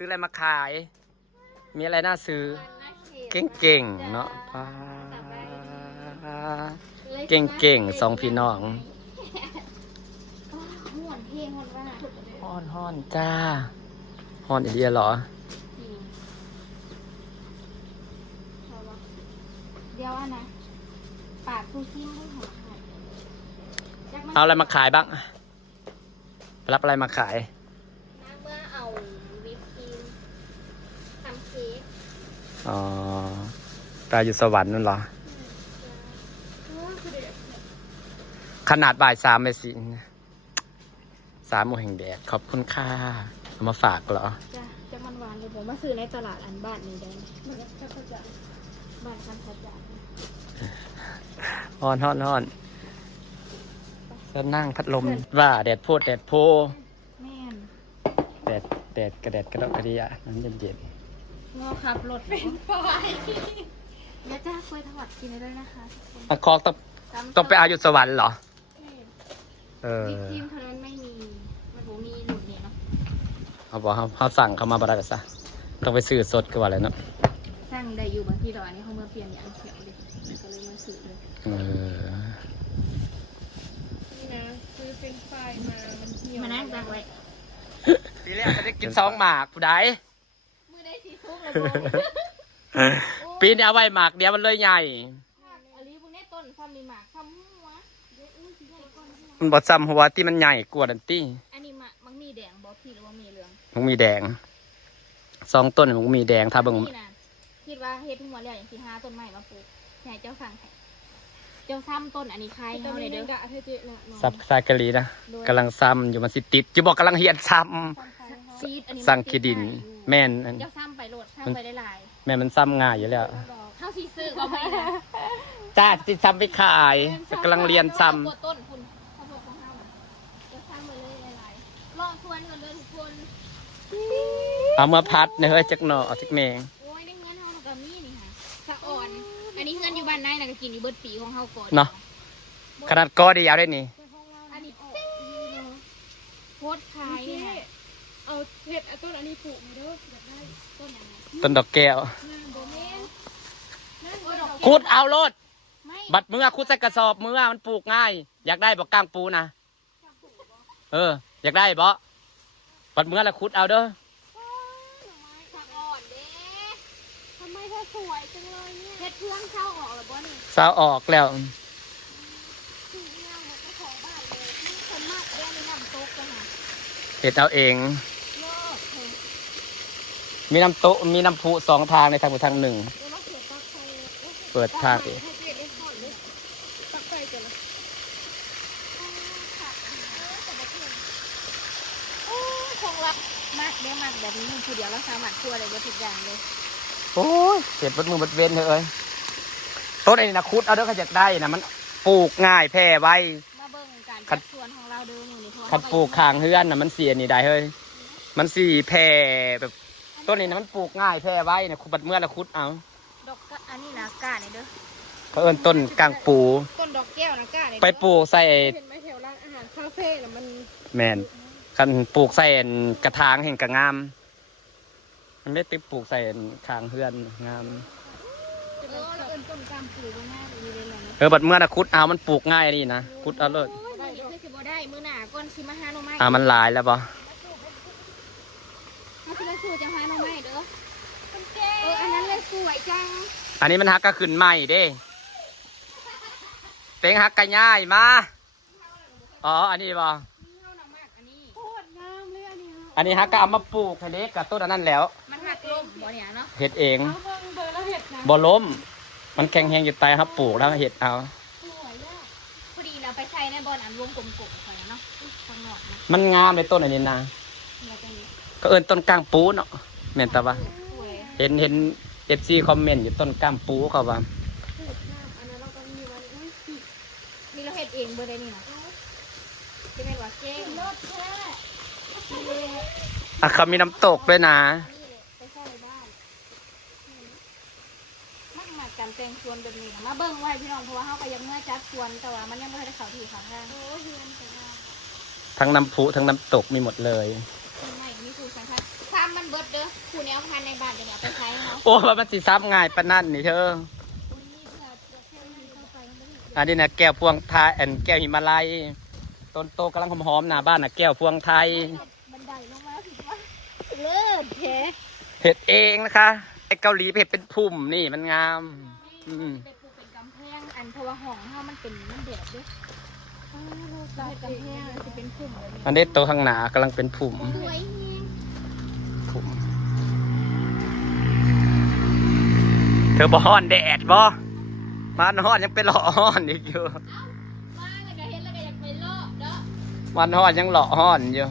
ซื้ออะไรมาขาย มีอะไรน่าซื้อเก่งๆเนาะป้าเก่งๆสองพี่น้องฮ้อนจ้าฮ้อนอีเดียเหรอเดี๋ยวนะปากผู้ชิมให้หัวขาดเอาอะไรมาขายบ้างรับอะไรมาขายเมื่อเอาวิปครีมทำเค้กอ๋อตาอยู่สวรรค์นั่นเหรอขนาดบ่าย3เลยสิ3 โมงแห่งแดดขอบคุณค่ะเอามาฝากเหรอจะมันหวานเลยผมมาซื้อในตลาดอันบ้านนี้ได้มันจะเข้าใจบ้านคันเข้าใจฮ้อนก็นั่งพัดลมว่าแดดโพดแดดโพแม่นแดดกระดกกระดิยะน้ำเย็นงอขับรถเป็นปล่อยเดี๋ยวจ้าคุยถอดกินได้นะคะทุกคนคอกต้องไปเอาอยู่สวรรค์เหรอวิปครีมเท่านั้นไม่มีมันถูมีหลุดเนี่ยเนาะเอาบอกเขาสั่งเขามาบาร์กันซะต้องไปซื้อสดก็ว่าอะไรเนาะสั่งได้อยู่บางทีแต่อันนี้เขาเมื่อเปลี่ยนอย่างเขียวเลยก็เลยมาซื้อเลยนี่นะซื้อเป็นไฟมามันเหี่ยวมานั่งตักไว้ทีแรกเขาจะกิน2 หมากผู้ใดมือได้สีส้มเลยปีนี้เอาไว้หมากเดียวมันเลยใหญ่อันนี้พวกนี้ต้นซ้ำมีหมากซ้ำหัวมันบดซ้ำหัวที่มันใหญ่กว่าดันตี้อันนี้มันมีแดงบอพี่หรือว่ามีเหลืองมันมีแดง2 ต้นมันมีแดงถ้าเบิ่งคิดว่าเฮ็ดหัวเรียวอย่างที่5 ต้นไม้มาปลูกใช่เจ้าสั่งเจ้าซ้ำต้นอันนี้ใครเขาเลยเด้อซับซากะลีนะกำลังซ้ำอยู่มันสิติดจะบอกกำลังเหียนซ้ำสั่งขีดินแม่นเจ้าซ้ำไปโหลดซ้ำไปได้หลายแม่มันซ้ำง่ายอยู่แล้วเข้าซีซื้อก็ไม่นะจ้าจิซ้ำไปขายกำลังเรียนซ้ำต้นคุณเขาบอกของเราจะซ้ำไปเลยหลายลองทวนกันเลยทุกคนเอามาพัดเฮ้ยจักหน่อจักเมงโอ้ยได้เงินเฮากับมีนี่ค่ะสะอ่อนอันนี้เงินอยู่บ้านไหนนะก็กินอยู่เบิดปีของเฮาก่อนเนาะขนาดก้อได้ยาวได้นี่อันนี้โคตรขายเอาเห็ดต้นอันนี้ปลูกมาเด้อแบบได้ต้นอะไรต้นดอกแก้วขุดเอาโลดบัดเมื่อขุดใส่กระสอบเมื่อมันปลูกง่ายอยากได้บอกกลางปูนะอยากได้บ่บัดเมื่อละขุดเอาเด้อทำไมเธอสวยจังเลยเนี่ยเฮ็ดเพื่อนเช้าออกหรือบ่นี่เช้าออกแล้วเฮ็ดเอาเองมีน้ำโต๊ะมีน้ำพุ2 ทางในทางทางหนึ่งเปิดทางเองคงรักมากได้มากแบบนี้คือเดี๋ยวเราสามารถคั่วได้ทุกอย่างเลยโอ้ยเห็ดบดมือบดเว้นเลยต้นไอ้นะคุดเอาเด้อเขาจะได้นะมันปลูกง่ายแพร่ไว้มาเบิ่งการจัดสวนของเราเด้อนี่ขัดปลูกข้างเฮือนนะมันเสียนี่ได้เฮ้ยมันสีแพร่แบบต้นนี้นะมันปลูกง่ายแพร่ไว้นะคุดบัดเมื่อละคุดเอาดอกอันนี้นะก้าเนี่ยเด้อเขาเอิ้นต้นกลางปูต้นดอกแก้วนะก้าเนี่ยไปปลูกใส่เห็นไหมแถวร้านอาหารคาเฟ่น่ะมันแมนคันปลูกใส่กระถางเห็นกระงามมันไม่ติดปลูกใส่ข้างเฮือนงามต้นกลางปูง่ายเลยบัดเมื่อนะคุดเอามันปลูกง่ายนี่นะคุดเอาเลยได้มื้อหน้าก่อนสิมาหาหน่อไม้มันหลายแล้วบ่มาสิมาสู่จังหาหน่อไม้เด้ออันนั้นเลยสวยจังอันนี้มันฮักก็ขึ้นใหม่เด้เต็งฮักกระย่ายมาอันนี้บ่อันนี้ฮักก็เอามาปลูกให้เล็กกับต้นนั้นแล้วมันหักล้มบ่เนี่ยเนาะเห็ดเองบ่ล้มมันแข็งแรงอยู่ใต้ครับปลูกแล้วเห็ดเอาพอดีเราไปใช้ในบอลอันรวมกลมๆไปเนาะข้างนอกนะมันงามเลยต้นอันนี้นะก็เอิ้นต้นก้างปูเนาะแม่นตาว่าเห็นFC คอมเมนต์อยู่ต้นก้างปูเขาว่านี่เราเห็ดเองเบอร์ใดนี่นะจะเป็นว่าเก่งรถแท้เขามีน้ำตกด้วยนะไปใช้ในบ้านมักการแต่งชวนแบบนี้นะมาเบิ่งไว้พี่น้องเพราะว่าเขาก็ยังเมื่อจัดชวนแต่ว่ามันยังไม่ได้เข้าที่เข้าทางทั้งน้ำพุทั้งน้ำตกมีหมดเลยไม่มีผู้สังกัดซ้ำมัน ำเบิดเด้อผู้แนวพันในบ้านเดี๋ยวเอาไปใช้เขา โอ้มันสิซ้ำง่ายปานนั่นนี่เธออันนี้นะแก้วพวงไทยแก้วหิมาลัยต้นโตกำลังหอมๆหน้าบ้านนะแก้วพวงไทย บันไดลงมาสิว่าเลิศแท้ เห็ดเองนะคะไอเกาหลีเห็ดเป็นพุ่มนี่มันงามไปปลูกเป็นกำแพงอันเพราะว่าห้องเขามันเป็นมันเดือดด้วยเราเห็ดกำแพงแล้วจะเป็นพุ่มเลย อันนี้โตข้างหน้ากำลังเป็นพุ่ม สวยเฮีย พุ่มเธอบ่ฮ้อนแดดบ่มันฮ้อนยังเป็นหล่อฮ้อนอีกอยู่ มาเลยก็เห็นแล้วก็อยากไปเลาะเด้อ มันฮ้อนยังหล่อฮ้อนอยู่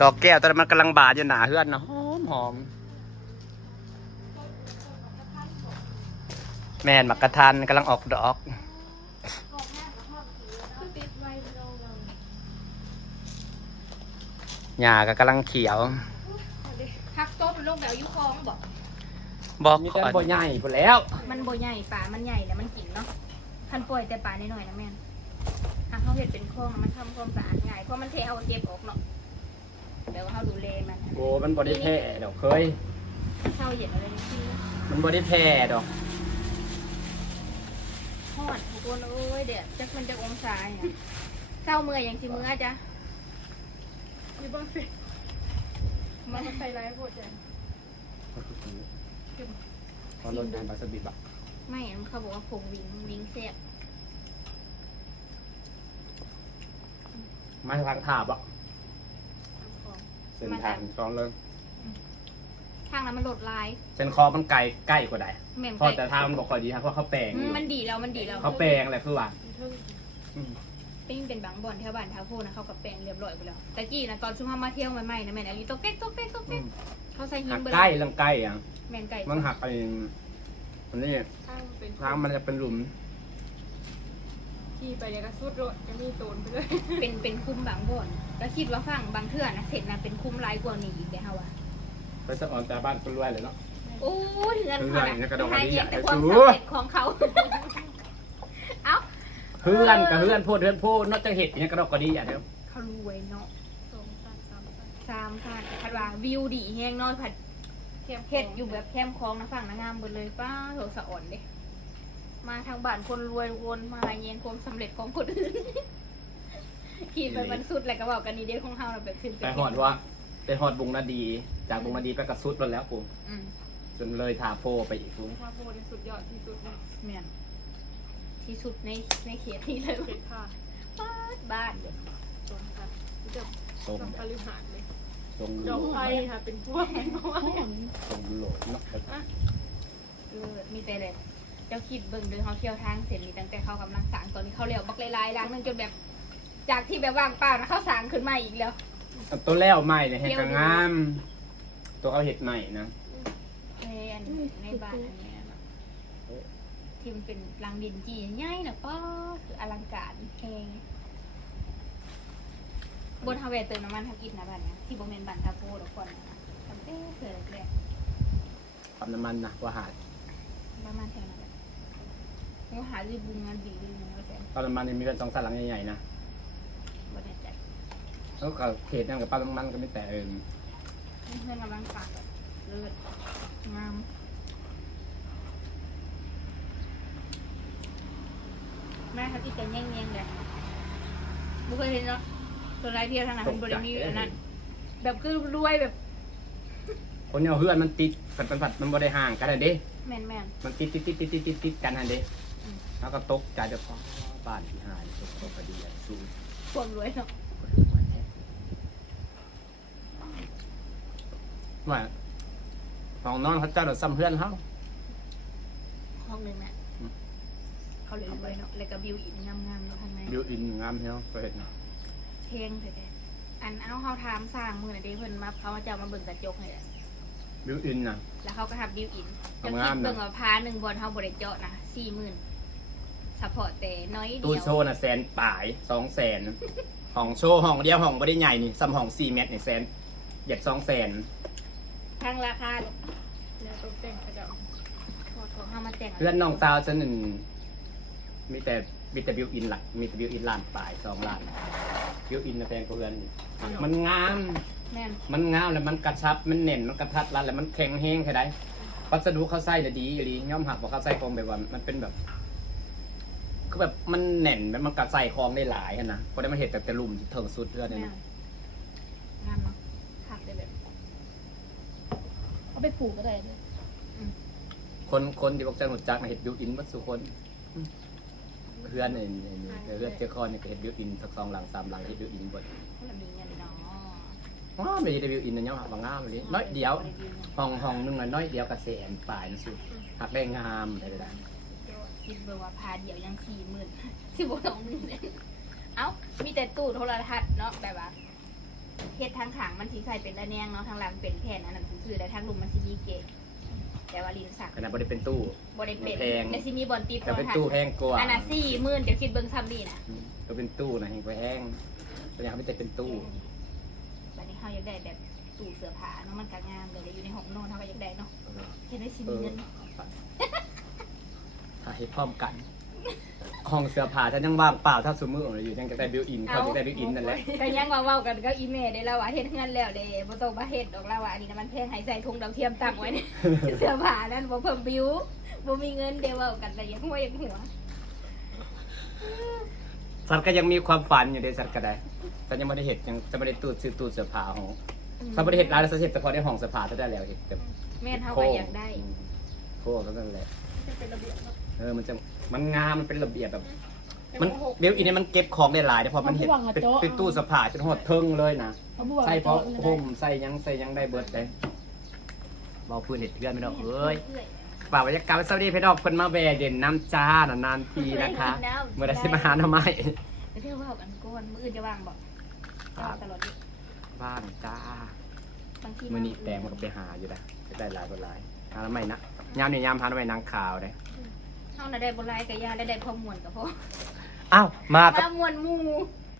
ดอกแก้วตอนนนมันกำลังบานอยู่หนาเฮือนนะหอมหอมแม่นมักกะทันกำลังออกดอกหญ้าก็กำลังเขียว พักโต๊ะเป็นโรคแบบยุคองบอก บอกมีแต่บ่ใหญ่พอแล้ว มันโบใหญ่ป่ามันใหญ่แล้วมันกินเนาะพันป่วยแต่ป่าหน่อยๆนะแม่นเขาเห็ดเป็นคลองมันทำความสะอาดง่ายเพราะมันเทเอาเจ็บออกเนาะเดี๋ยวเขาดูแลมัน โอ้มันบ่ได้แพ้ดอกเคย เช่าเย็นอะไรนี่คือ มันบ่ได้แพ้ดอก หอดทุกคนโอ้ยเดี๋ยวจักมันจะองศาเนี่ยเศร้าเมื่อยอย่างสิเมื่อจ้ะ มีบ้างสิมันใส่ร้ายโคตรใหญ่ พอรถงานบาสบิบะ ไม่เขาบอกว่าผงวิงเสียบ มาทางถาบอ่ะเส้นทางซ้อนเลย ทางนั้นมันโหลดลาย เส้นคอมันไกลใกล้กว่าใด เหม็น พอ ไก่ แต่ทางมันบอกค่อยดีครับเพราะเขาแปลงอยู่ มันดีแล้วมันดีแล้ว เขาแปลงอะไรคือว่า ปิ้งเป็นบางบ่อนแถวบ้านแถวโพนะเขากับแปลงเรียบร้อยไปแล้วตะกี้นะตอนช่วงมาเที่ยวใหม่ๆนะแม่นอะไรตกเป๊กเขาใส่หิ หั น ก เบอร์ ใกล้เรื่องใกล้อ่ะ แม่นไก่ มันหักไอ้มันนี่ ข้างเป็น ทางมันจะเป็นหลุม ขี่ไปเนี่ยก็สุดโรดจะมีโตนไปเลย เป็นคุ้มบางบ่อนแล้วคิดว่าฝั่งบางเทื่อนะเสร็จนะเป็นคุ้มลายกว่านี้อีกเลยฮะวะ ไปสะออนแต่บ้านคนรวยเลยเนาะ โอ้ยเถื่อน เถื่ เขา อนเนี่ยกระดองกระดิ่ง เห็นแต่ความ ไอ้ สำ สู เร็จของเขาเอ้า เพื่อนกับเพื่อนพูดนอกจากเห็ดเนี่ยกระดอกกระดีอ่ะเดี๋ยว เขารวยเนาะ 2 3 3 สามพันพัดว่าวิวดีแห้งน้อยผัดเฮ็ดอยู่แบบแคมคลองนะฝั่งนางงามหมดเลยป้าโหสะอ่อนเด้มาทางบ้านคนรวยวนมาเย็นความสำเร็จของคนอื่นขี่ไปมันสุดแล้วก็บอกกันนี่เด้ของเฮาเราแบบขึ้น ไปหอดว่าไปหอดบุงนาดี จากบุงนาดีไปกระสุดแล้วกู อืม จนเลยทาโพไปอีกกู ว่าโบในสุดยอดที่สุดเลย แม่นที่สุดในเขตนี้เลย เป็นผ้า บ้านเด้อ ตรงค่ะจะ ทรง ทำคาลิหาดเลย ทรง ดอกไฟค่ะเป็นพวกเป็นพวก ทรงโหลดเนาะ มีแต่เลยเจ้าคิดเบิ่งเดินเขาเที่ยวทางเสร็จนี่ตั้งแต่เขากำลังสร้างตอนนี้เขาเลี้ยวบักลายๆล้างนึงจนแบบ จากที่แบบว่างเปล่านะเขาสร้างขึ้นมาอีกแล้ว ตัวแล้วใหม่เนี่ยเห็ดกระงาม ตัวเอาเห็ดใหม่นะ อันในบ้านอันนี้นะที่มันเป็นรังดินจีง่ายนะป้าคืออลังการแพงบนฮาวเวย์เติมน้ำมันทักอินนะบ้านเนี้ยที่โบเมนบันทาโพดอกก่อนนะทำเต้เผื่อแรก ปั๊มน้ำมันนะว่าหาด ๆประมาณแถวนั้นแหละว่าหาดื้อบุงงานดีดื้อมันก็แต่ ปั๊มน้ำมันนี่มีเป็น2 สันหลังใหญ่ๆนะ บนใจ แล้วก็เขตนั่นกับปั๊มน้ำมันก็ไม่แต่เพื่อนกำลังฝากแบบเลิศงามแม่ครับที่จะแย่งๆเลยบุเคยเห็นเนาะตัวไรเที่ยวทางไหนเป็นบริมีอันนั้นแบบคือรวยแบบ คนเนี่ยเพื่อนมันติดผัดมันบ่ได้ห่างกันเลยเด้ แม่น มันติดกันฮะเด้แล้วก็ตกใจจะบ้านที่หายตกพอดีอ่ะสูง ๆความรวยเนาะ ว่าห้องนอนเขาเจ้าเดือดซ้ำเพื่อนเขา ห้องหนึ่งแม่เขาเลยรวยเนาะแล้วก็บิวอินงามๆเนาะทางใน บิวอินงามเนาะก็เห็นนะ เพลงเถอะแกอันเอาเขาทำสร้างมือน่ะเด้เพิ่นมาเขามาเจ้ามาเบิ่งกระจกเลยแหละ บิวอินนะ แล้วเขาก็ทำบิวอินจะ งา คิด มๆนะ เบิ่งว่าพา1บอลเขาบริเจาะนะ40,000ซัพพอร์ตแต่น้อยเดี ตู้ ยว โชว์น่ะ100,000ป่าย200,000ห้องโชว์ห้องเดียวห้องไม่ได้ใหญ่นี่ซ้ำห้อง4 เมตรนี่เหยียด200,000 ทางราคา แล้วตกแต่งกระจก ของเขามาแต่ง เพื่อนน้องสาวฉันนั่นมีแต่ มีแต่บิวอินหลักมีแต่บิวอินล้านปลาย2 ล้านบิวอินนะแพงกว่าเพื่อนอีกมันงาม แม่น มันงามแล้วมันกระชับมันเน่นมันกระทัดรัดแล้วมันแข็งแห้งแค่ไหนวัสดุเขาใส่แต่ดีอีหลีย่อมหักบอกเขาใส่ของแบบว่ามันเป็นแบบคือแบบมันแน่นแบบมันกระใส่ของได้หลายอะนะเพราะได้มาเห็นแต่ลุ่มที่เทิงสุดเพื่อนเนี่ย แม่น นะ งามเนาะหักได้แบบ เอาไปปลูกก็ได้เลย คนที่บอกจะหนุจักนะเห็ดบิวอินวัดสุคนเพื่อนเนี่ยเลือดเจ้าคอนเนี่ยเห็ดบิวอินสัก2 หลัง 3 หลังเห็ดบิวอินหมด มันมีเงินเนาะ ว้าไม่ใช่บิวอินนะย่อมหักบางงามเลยน้อยเดียวห้องนึงน่ะน้อยเดียวกระแสนปลายนะสุดหักได้งามได้เลย คิดเบอร์ว่าพาเดียวยัง40,000สิบ่ต้องมีเลยเอ้ามีแต่ตู้โทรทัศน์เนาะแบบว่าเฮ็ดทางขางมันสิใส่เป็นระแนงเนาะทางหลังเป็นแผ่นอันนั้นซื่อๆแต่ทางลุมมันสิมีเกจแต่ว่าลินสัก ขนาดบ่ได้เป็นตู้ บ่ได้เป็น แพง แต่สิมีบอลตีโท แต่ ร เป็น ทัศ ตู้ น์ แพงกว่า อันน่ะ40,000เดี๋ยวคิดเบิ่งซ้ำนี่น่ะ ก็เป็นตู้นะเห็นแพงตัวอย่างไม่ได้เป็นตู้ บัดนี้เฮาอยากได้แบบตู้เสื้อผ้าเนาะมันก็งามเลยอยู่ในห้องนอนเฮาก็อยากได้เนาะเฮ็ดได้สิมีเงิน ถ่ายพร้อมกัน ห้องเสื้อผ้าฉันยังว่างเปล่าถ้าสมมืออยู่ยังจะได้บิวอินเขาจะได้บิวอินนั่นแหละ ก็ยังว่าเว้ากันก็อีเมลได้แล้วว่าเฮ็ดเงินแล้วเด้บ่ต้องมาเฮ็ดดอกแล้วว่าอันนี้น่ะมันแพงให้ใส่ถุงดาวเทียมตั้งไว้นี่ เสื้อผ้านั้นบ่เพิ่มบิวบ่มีเงินเด้เว้ากันแต่ยังหัวยังหัว สัตว์ก็ยังมีความฝันอยู่ในสัตว์ก็ได้สัตว์ยังไม่ได้เห็ดยังจะไม่ได้ตู้ซื้อตู้เสื้อผ้าของสัตว์ไม่ได้เห็ดร้านแล้วสัตว์เห็ดแต่พอได้ห้องเสื้อผ้าเท่านั้นแล้วเห็ดแบบ แม่นเฮาก็อยากได้ โค้งเท่านั้นแหละ จะเป็นระเบียบเนาะ มันงามมันเป็นระเบียบแบบ มันเบลอินเนี่ยมันเก็บของได้หลายแต่พอมันเห็นเป็นตู้เสื้อผ้าจนหดเทิงเลยนะ เอาบัว ใส่เพราะห่มใส่ยังได้เบิดเลยเบาพื้นเห็ดเพื่อนไม่ดอกเอ้ยป่าวบรรยากาศสวัสดีพี่น้องเพิ่นมาแวะเด่นน้ำจ้านานๆทีนะคะเมื่อได้สิมาหาหน่อไม้ เดี๋ยวเว้ากันก่อนมื้ออื่นจะว่างบ่ตลอดดิ บ้านจ้า บางที มื่อนี้แตงมันก็ไปหาอยู่นะได้หลายคนหลายหาทำไมนะยามเนี่ยยามหาทำไมนางขาวเลย เฮาน่ะได้บ่หลายก็ยาได้พอม่วนก็พอ อ้าวมากับ ม่วนหมู่